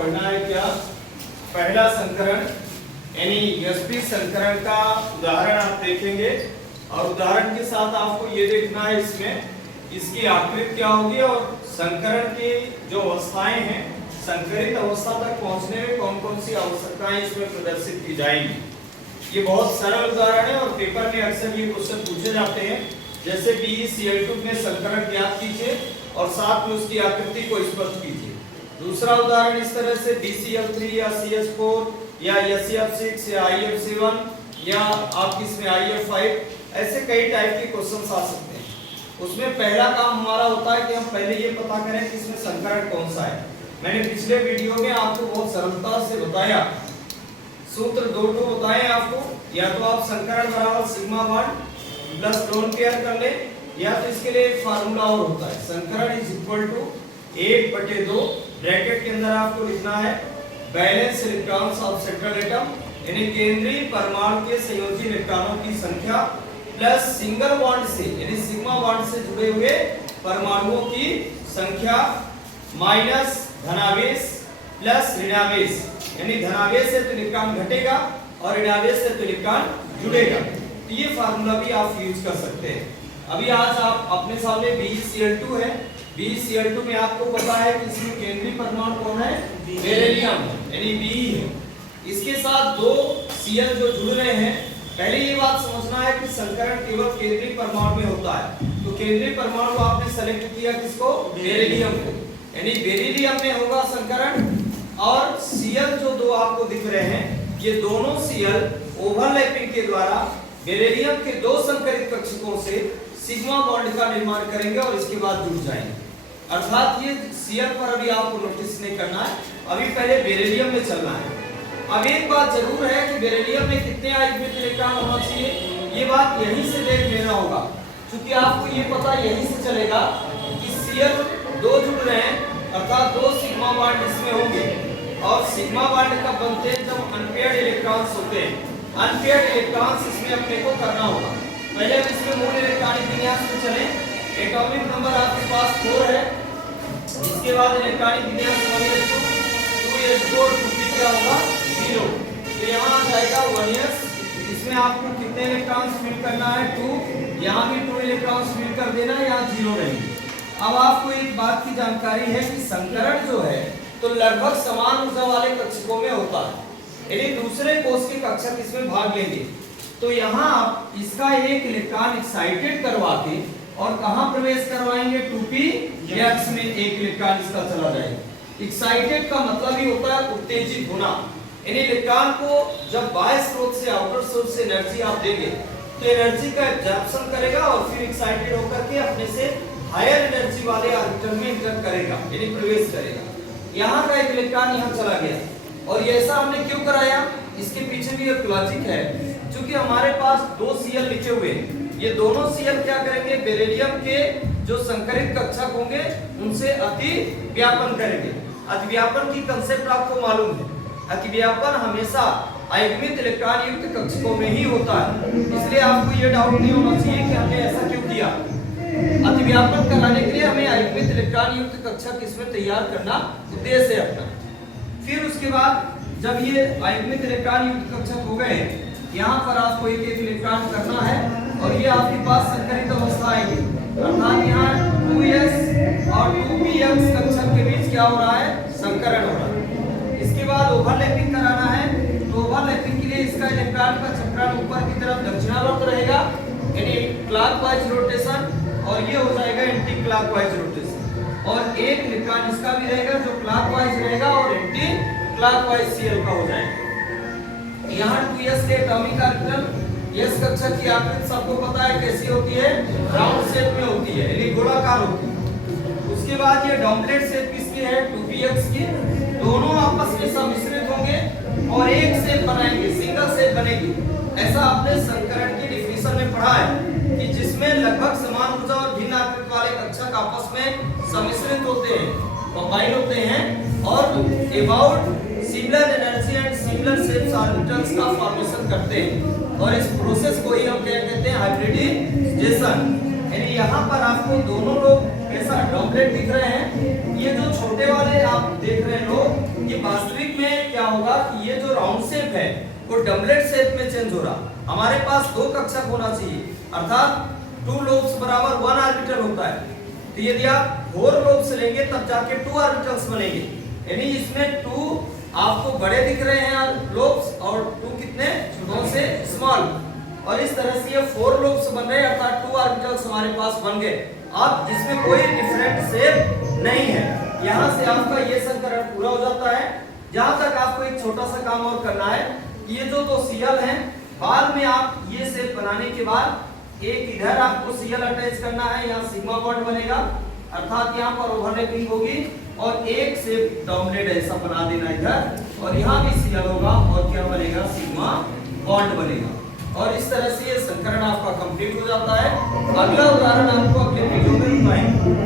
पढ़ना है क्या, पहला संकरण यानी यस्पी संकरण का उदाहरण आप देखेंगे और उदाहरण के साथ आपको ये देखना है इसमें इसकी आकृति क्या होगी और संकरण की जो अवस्थाएं हैं संकरित अवस्था तक पहुंचने में कौन कौन सी आवश्यकताएं इसमें प्रदर्शित की जाएंगी। ये बहुत सरल उदाहरण है और पेपर में अक्सर ये क्वेश्चन पूछे जाते हैं, जैसे BeCl2 में संकरण ज्ञात कीजिए और साथ में उसकी आकृति को स्पष्ट कीजिए। दूसरा उदाहरण इस तरह से BCl3 या CH4 या SeF6 या IF7 या आप इसमें IF5 ऐसे कई टाइप के क्वेश्चंस आ सकते हैं। उसमें पहला काम हमारा होता है कि हम पहले ये पता करें कि इसमें संकरण कौन सा है। मैंने पिछले वीडियो में आपको बहुत सरलता से बताया, सूत्र दो बताए आपको, या तो आप संकरण बराबर sigma bond plus lone pair कर ले या तो इसके लिए एक फार्मूला और होता है, संकरण इज इक्वल टू 1/2 ब्रैकेट के अंदर आपको लिखना है balance electrons of central atom यानी केंद्रीय परमाणु के संयोजी इलेक्ट्रॉनों की संख्या प्लस सिंगल बॉन्ड से यानी सिग्मा बॉन्ड से जुड़े हुए परमाणुओं की संख्या माइनस धनावेश प्लस ऋणावेश यानी धनावेश से तो इलेक्ट्रॉन घटेगा और ऋणावेश से तो इलेक्ट्रॉन जुड़ेगा। तो ये फार्मूला भी आप यूज कर सकते हैं। अभी आज आप अपने सामने BeCl2 है, BeCl2 में आपको पता है कि इसमें केंद्रीय परमाणु कौन है, बेरिलियम यानी Be है। इसके साथ दो Cl जो जुड़ रहे हैं, पहले ये बात समझना है कि संकरण केवल केंद्रीय परमाणु में होता है। तो केंद्रीय परमाणु आपने सेलेक्ट किया किसको, बेरिलियम को, यानी बेरिलियम में होगा संकरण। और Cl जो दो आपको दिख रहे हैं ये दोनों Cl ओवरलैपिंग के द्वारा बेरिलियम के दो संकरित कक्षकों से सिग्मा बॉन्ड का निर्माण करेंगे और इसके बाद जुड़ जाएंगे। अर्थात ये Cl पर अभी आपको नोटिस नहीं करना है, अभी पहले बेरिलियम में चलना है। अब एक बात जरूर है कि बेरिलियम में कितने आइसोटोप इलेक्ट्रॉन होना चाहिए, ये बात यहीं से देख लेना होगा, क्योंकि आपको ये पता यहीं से चलेगा कि Cl दो जुड़ रहे हैं अर्थात दो सिग्मा बॉन्ड इसमें होंगे और सिग्मा बॉन्ड कब बनते हैं, जब अनपेयर्ड इलेक्ट्रॉन्स होते हैं। अनपेयर्ड इलेक्ट्रॉन्स इसमें अपने को करना होगा। पहले हम इसमें मूल इलेक्ट्रॉनिक विन्यास में चले। एटॉमिक नंबर आपके पास 4 है, इसके बाद इलेक्ट्रॉनिक विन्यास 2s4 2p क्या होगा 0, तो यहाँ आ जाएगा 1s। इसमें आपको कितने इलेक्ट्रॉन्स फिल करना है 2, यहाँ भी 2 इलेक्ट्रॉन्स फिल कर देना, यहाँ 0 रहेंगे। अब आपको एक बात की जानकारी है कि संकरण जो है तो लगभग समान ऊर्जा वाले कक्षकों में होता है, यानी दूसरे कोष के कक्षक इसमें भाग लेंगे। तो यहाँ आप इसका एक इलेक्ट्रॉन एक्साइटेड करवा के और कहाँ प्रवेश करवाएंगे 2p में एक इलेक्ट्रॉन इसका चला जाएगा। एक्साइटेड का मतलब ही होता है उत्तेजित होना, यानी इलेक्ट्रॉन को जब बाह्य स्रोत से आउटर सोर्स से एनर्जी आप देंगे तो एनर्जी का एब्जॉर्प्शन करेगा और फिर एक्साइटेड होकर के अपने से हायर एनर्जी वाले ऑर्बिटल में इंटर करेगा यानी प्रवेश करेगा। यहाँ का एक इलेक्ट्रॉन यहाँ चला गया और ये ऐसा हमने क्यों कराया, इसके पीछे भी एक लॉजिक है। क्योंकि हमारे पास दो Cl लिखे हुए हैं, ये दोनों Cl क्या करेंगे, बेरिलियम के जो संकरित कक्षक होंगे उनसे अति व्यापन करेंगे। अतिव्यापन की कंसेप्ट आपको मालूम है, अतिव्यापन हमेशा आयनित इलेक्ट्रॉन युक्त कक्षकों में ही होता है, इसलिए आपको ये डाउट नहीं होना चाहिए कि हमने ऐसा क्यों किया। अतिव्यापन कराने के लिए हमें आयनित इलेक्ट्रॉन युक्त कक्षक इसमें तैयार करना उद्देश्य है अपना। फिर उसके बाद जब ये आयनित इलेक्ट्रॉन युक्त कक्षक हो गए, यहाँ पर आपको एक एक इलेक्ट्रॉन करना है और ये आपके पास संकरित अवस्था आएगी, अर्थात यहाँ 2s और 2px कक्षक के बीच क्या हो रहा है, संकरण हो रहा है। इसके बाद ओवरलैपिंग कराना है, तो ओवरलैपिंग के लिए इसका इलेक्ट्रॉन का चक्रण ऊपर की तरफ दक्षिणावर्त रहेगा यानी क्लॉकवाइज रोटेशन, और ये हो जाएगा एंटी क्लॉकवाइज रोटेशन। और एक इलेक्ट्रॉन इसका भी रहेगा जो क्लॉकवाइज रहेगा और एंटी क्लॉकवाइज Cl का हो जाएगा। यहाँ 2s के एटॉमिक ऑर्बिटल, s कक्षक की आकृति सबको पता है कैसी होती है, राउंड शेप में होती है यानी गोलाकार होती है। उसके बाद ये डॉम्पलेट शेप किसकी है, 2px की, दोनों आपस में सम्मिश्रित होंगे और एक शेप बनाएंगे, सिंगल शेप बनेगी। ऐसा आपने संकरण की डिफिनेशन में पढ़ा है कि जिसमें लगभग समान ऊर्जा और भिन्न आकृति वाले कक्षक आपस में सम्मिश्रित होते हैं, कंबाइन होते हैं और about similar energy and similar shapes orbitals का फॉर्मेशन करते हैं। और इस प्रोसेस को ही हम क्या कहते हैं, हाइब्रिडाइजेशन। यानी यहाँ पर आपको दोनों लोग ऐसा डॉम्पलेट दिख रहे हैं, ये जो छोटे वाले आप देख रहे हैं लोग, ये लेकिन वास्तविक में क्या होगा कि ये जो राउंड शेप है वो डबलेट शेप में चेंज हो रहा। हमारे पास दो कक्षक होना चाहिए, अर्थात 2 लोब्स बराबर 1 ऑर्बिटल होता है। तो यदि आप 4 लोब्स लेंगे तब जाके 2 ऑर्बिटल्स बनेंगे, यानी इसमें 2 आपको बड़े दिख रहे हैं लोब्स और 2 कितने छोटों से स्मॉल, और इस तरह से ये 4 लोब्स बन रहे हैं, अर्थात 2 ऑर्बिटल्स हमारे पास बन गए। अब इसमें कोई डिफरेंट शेप नहीं है। यहाँ से आपका ये संकरण पूरा हो जाता है। जहां तक आपको एक छोटा सा काम और करना है, ये जो दो सीएल हैं, बाद में आप ये शेप बनाने के बाद एक इधर आपको सीएल अटैच करना है, यहाँ सिग्मा बॉन्ड बनेगा, अर्थात यहाँ पर ओवरलैपिंग होगी, और एक शेप डॉमिनेट ऐसा बना देना इधर, और यहाँ भी सीएल होगा और क्या बनेगा, सिग्मा बॉन्ड बनेगा। और इस तरह से ये संकरण आपका कंप्लीट हो जाता है। अगला उदाहरण आपको अगले वीडियो में बताएंगे।